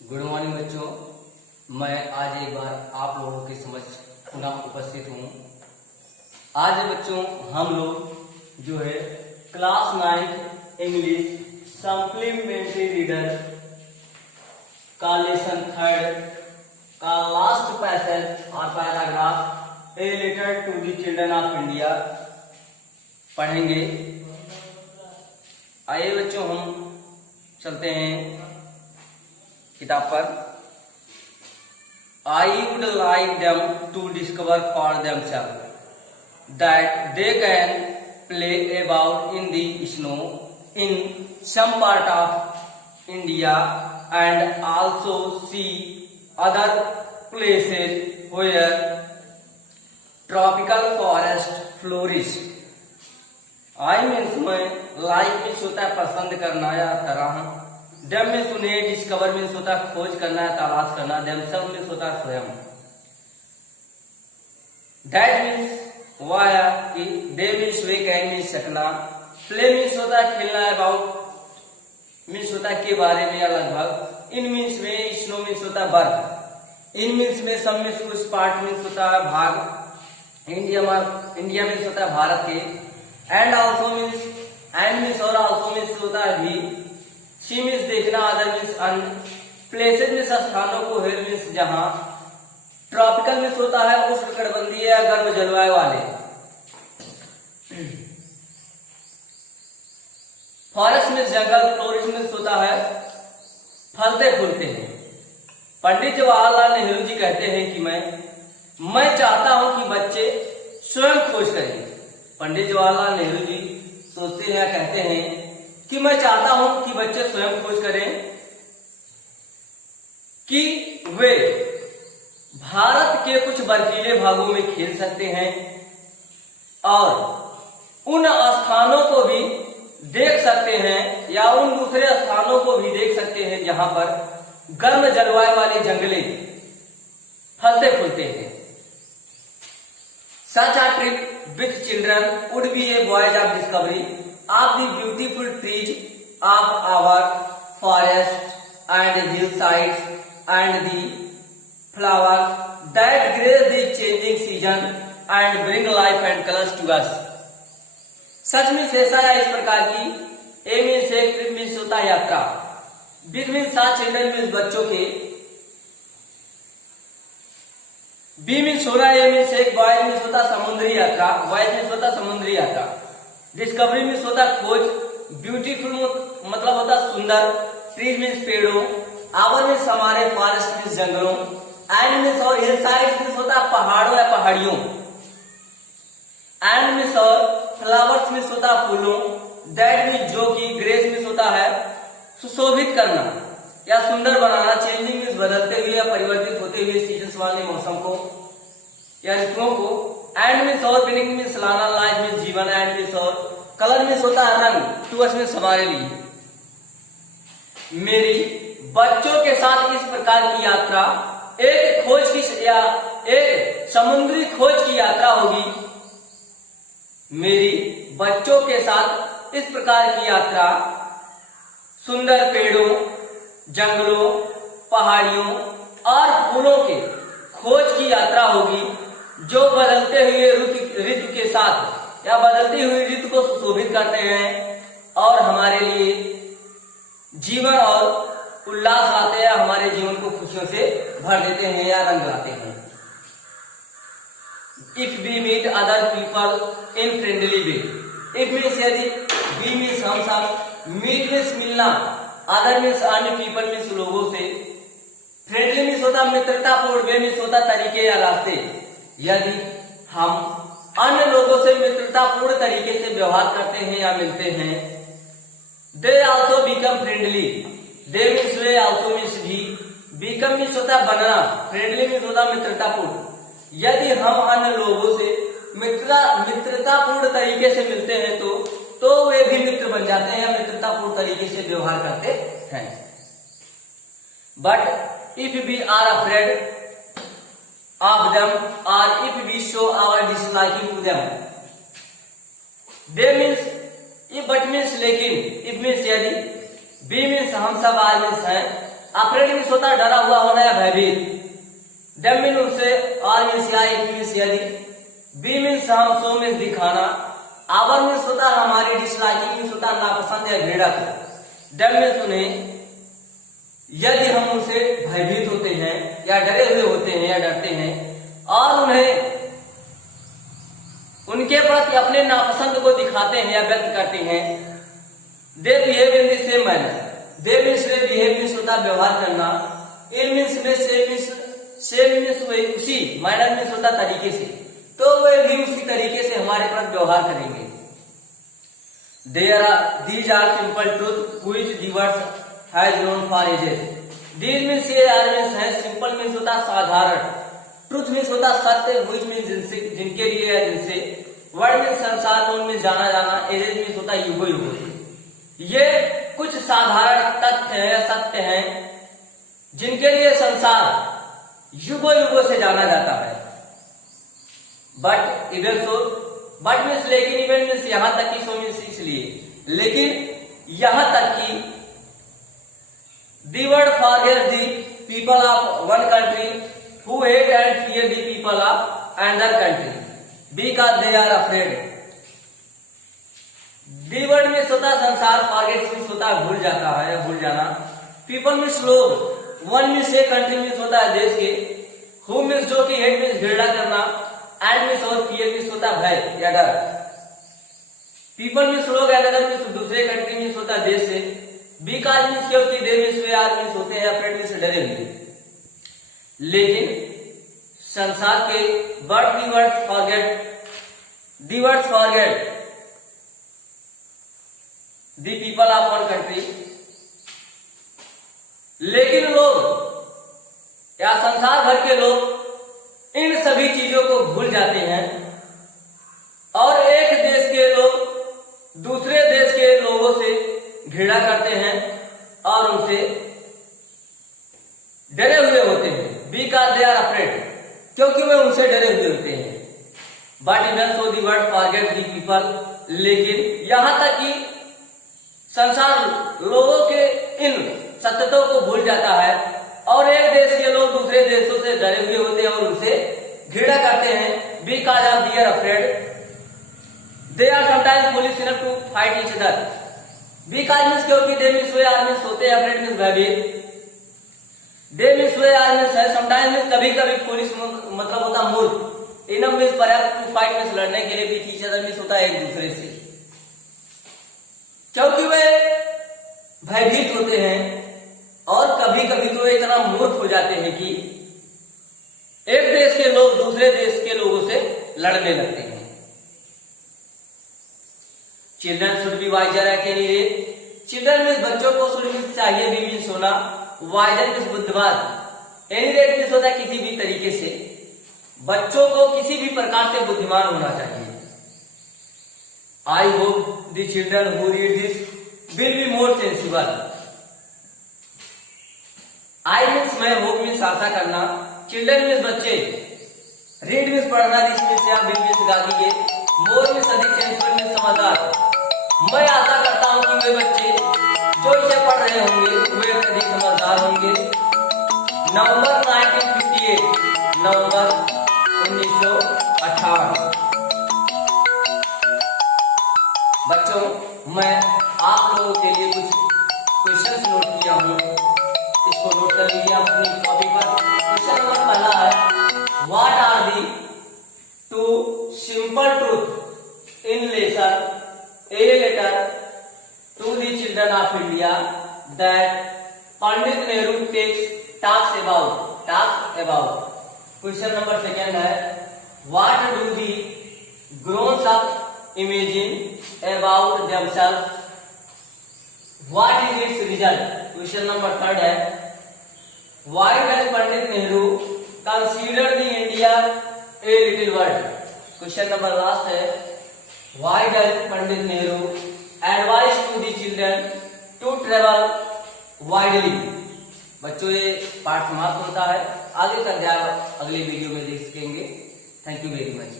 Good morning बच्चों, मैं आज एक बार आप लोगों के समक्ष पुनः उपस्थित हूँ। आज बच्चों हम लोग जो है क्लास 9 इंग्लिश सप्लीमेंट्री रीडर का लेसन 3 का लास्ट पैसेज और paragraph a letter to the children of India पढ़ेंगे। आइए बच्चों हम चलते हैं किताब पर। I would like them to discover for themselves that they can play about in the snow in some part of India and also see other places where tropical forest flourish. I means मैं like means होता है पसंद करना या तरह, dam means उन्हें, discover means होता है खोज करना है तलाश करना, देमसेल्फ मीन्स होता है स्वयं, दैट मीन्स वह कि, दे मीन्स वे, कैन मीन्स सकना, प्ले मीन्स होता है खेलना, अबाउट मीन्स होता है के बारे में या लगभग, इन मीन्स में, स्नो मीन्स होता है बर्फ, इन मीन्स में, सब मीन्स कुछ, पार्ट मीन्स होता है भाग, इंडिया मीन्स होता है भारत के, and also means, and means और ऑल्सो मीन्स होता है भी, सी मीन्स देखना, अदर मीन्स अन्य, प्लेसेज मीन्स स्थानों को, हेयर मीन्स जहां, ट्रॉपिकल मीन्स होता है उष्णकटिबंधीय या गर्म जलवायु वाले, फॉरेस्ट मीन्स जंगल, फ्लोरिश मीन्स होता है फलते फूलते हैं। पंडित जवाहरलाल नेहरू जी कहते हैं कि मैं चाहता हूं कि बच्चे स्वयं खोज करें। पंडित जवाहरलाल नेहरू जी सोचते हैं, कहते हैं कि मैं चाहता हूं कि बच्चे स्वयं खोज करें कि वे भारत के कुछ बर्फीले भागों में खेल सकते हैं और उन स्थानों को भी देख सकते हैं या उन दूसरे स्थानों को भी देख सकते हैं जहां पर गर्म जलवायु वाले जंगले फलते फूलते हैं। Such a trip with children would be a voyage of discovery of the beautiful trees of our forest and hillsides and the flowers that grace the changing season and bring life and colors to us. सच में ऐसा है इस प्रकार की, ए means एक, trip means होता है यात्रा, बिग मीन्स साथ, चिल्ड्रन मीन्स बच्चों के, बी मीन्स होना, ए मीन्स एक, बॉयज मीन्स होता समुद्री यात्रा, बॉयज मीन्स होता समुद्री यात्रा, डिस्कवरी मीन्स होता खोज, ब्यूटीफुल मतलब होता सुंदर, ट्रीज मीन्स पेड़ों, आवर मीन्स हमारे, फॉरेस्ट मीन्स जंगलों, एंड मीन्स और, हिल साइड मीन्स होता पहाड़ों या पहाड़ियों, एंड मीन्स और, फ्लावर्स मीन्स होता फूलों, दैट मीन्स जो कि, ग्रेस मीन्स होता है सुशोभित करना या सुंदर बनाना, चेंजिंग मीन्स बदलते हुए या परिवर्तित होते हुए सीजन्स वाले मौसम को या ऋतुओं को, एंड मीन्स और, बिगिनिंग मीन्स लाना, लाइफ मीन्स जीवन, एंड मीन्स और, कलर मीन्स होता है रंग, टू अस मीन्स हमारे लिए। मेरी बच्चों के साथ इस प्रकार की यात्रा एक खोज की या एक समुद्री खोज की यात्रा होगी। मेरी बच्चों के साथ इस प्रकार की यात्रा सुंदर पेड़ों, जंगलों, पहाड़ियों और फूलों के खोज की यात्रा होगी जो बदलते हुए ऋतु के साथ या बदलती हुई ऋतु को सुशोभित करते हैं और हमारे लिए जीवन और उल्लास लाते हैं, हमारे जीवन को खुशियों से भर देते हैं या रंग लाते हैं। If we meet other people in friendly way, if means यदि, वी मीन्स हम सब, मीट मीन्स मिलना, अदर मीन्स अन्य, पीपल मीन्स लोगों से, फ्रेंडली मीन्स होता मित्रतापूर्ण, वे मीन्स होता तरीके या रास्ते, यदि हम अन्य लोगों से मित्रतापूर्ण तरीके से व्यवहार करते हैं या मिलते हैं, they also become friendly, they means way, also means भी, बिकम मीन्स होता बनना, फ्रेंडली मीन्स होता मित्रतापूर्ण, यदि हम अन्य लोगों से मित्रतापूर्ण तरीके से मिलते हैं तो वे भी मित्र बन जाते हैं या मित्रतापूर्ण तरीके से व्यवहार करते हैं। But if we are afraid of them और if we show our disliking to them, they means, if, but means लेकिन, इफ मीन्स यदि, बी मीन्स हम सब, आर मीन्स है, अफ्रेड मीन्स होता है डरा हुआ होना या भयभीत। डम मीन उससे, आर मीन्स या, इफ मीन्स यदि, बी मीन्स हम, सो मीन्स दिखाना, आवर मीन्स होता है हमारी, डिसलाइकिंग मीन्स होता है नापसंद या घृणा को। डम मीन्स उन्हें, यदि हम उनसे भयभीत होते हैं या डरे हुए होते हैं या डरते हैं और उन्हें उनके प्रति अपने नापसंद को दिखाते हैं या व्यक्त करते हैं, they behave in the same manner. They means way, behave means होता है व्यवहार करना, इन मीन्स में, सेम मीन्स वही उसी, मैनर मीन्स होता है तरीके से, तो वे भी उसी तरीके से हमारे प्रति व्यवहार करेंगे। These are simple truth which the world has known for ages. These means ये आर मीन्स है, सिंपल मीन्स होता है साधारण, ट्रूथ मीन्स होता है सत्य, which मीन्स जिनके लिए या जिनसे, वर्ड मीन्स संसार, नोन मीन्स जाना जाना, एजेज मीन्स होता है युगों युगों से। ये कुछ साधारण तथ्य है या सत्य हैं जिनके लिए संसार युगों युगों से जाना जाता है। But even so, but means लेकिन, इवन मीन्स यहां तक कि, सो मीन्स इसलिए, लेकिन यहां तक कि, the word forgets the people of one country who hate and fear the people of another country because they are afraid. the word means होता है संसार, forgets मीन्स होता है भूल जाता है या भूल जाना, people मीन्स लोग, one मीन्स एक, country मीन्स होता है देश के, who मीन्स जो कि, hate मीन्स घृणा करना, and मीन्स और fear मीन्स होता है भय या डर। people मीन्स लोग, another मीन्स दूसरे, country मीन्स होता है देश से, because मीन्स क्योंकि, they means way, are means होते हैं, afraid मीन्स डरे हुए। लेकिन संसार के but the words forget the people of one country, लेकिन लोग या संसार भर के लोग इन सभी चीजों को भूल जाते हैं और एक देश के लोग दूसरे देश के लोगों से घृणा करते हैं और उनसे डरे हुए होते हैं। because they are afraid, क्योंकि वे उनसे डरे हुए होते हैं। but even so the word forget the people, लेकिन यहां तक कि संसार लोगों के इन सत्यतों को भूल जाता है और एक देश के लोग दूसरे देशों से डरे हुए होते हैं और उनसे घृणा करते हैं। because of they are afraid, they are sometimes foolish enough to fight each other. because means क्योंकि, they means way, are means होते हैं, afraid means भयभीत, they means way, are means है, sometimes means कभी कभी, foolish मतलब होता मूर्ख, enough means पर्याप्त, to fight means लड़ने के लिए, भी each other means होता है एक दूसरे से, क्योंकि वे भयभीत होते हैं और कभी कभी तो इतना मूर्ख हो जाते हैं कि एक देश के लोग दूसरे देश के लोगों से लड़ने लगते हैं। Children should be wiser at any rate. Children means बच्चों को, शुड मीन्स चाहिए, बी मीन्स होना, वाइजर मीन्स बुद्धिमान, एनी रेट मीन्स होता है किसी भी तरीके से, बच्चों को किसी भी प्रकार से बुद्धिमान होना चाहिए। I hope the children who read this will be more sensible. I means मैं, hope means आशा करना, children means बच्चे, read means पढ़ना, this means या, will means गा कीजिए, more means अधिक, sensible means समझदार। मैं आशा करता हूँ कि वे बच्चे जो इसे पढ़ रहे होंगे वे अधिक समझदार होंगे। नवंबर 1958, नवंबर 1958। बच्चों, मैं आप लोगों के लिए कुछ क्वेश्चंस नोट किया हूँ, इसको नोट कर लीजिए अपनी कॉपी पर। क्वेश्चन नंबर पहला है, what are the two simple truth in lesson a letter to the children of India that Pandit Nehru talks about. Question number second है, what do the grownups imagine about themselves, what is its result? Question number third है, why does Pandit Nehru consider the India a little world? Question number last है, why does Pandit Nehru advise to the children to travel widely? बच्चों, ये पाठ समाप्त होता है, आगे का अध्याय अगले वीडियो में देख सकेंगे। Thank you very much.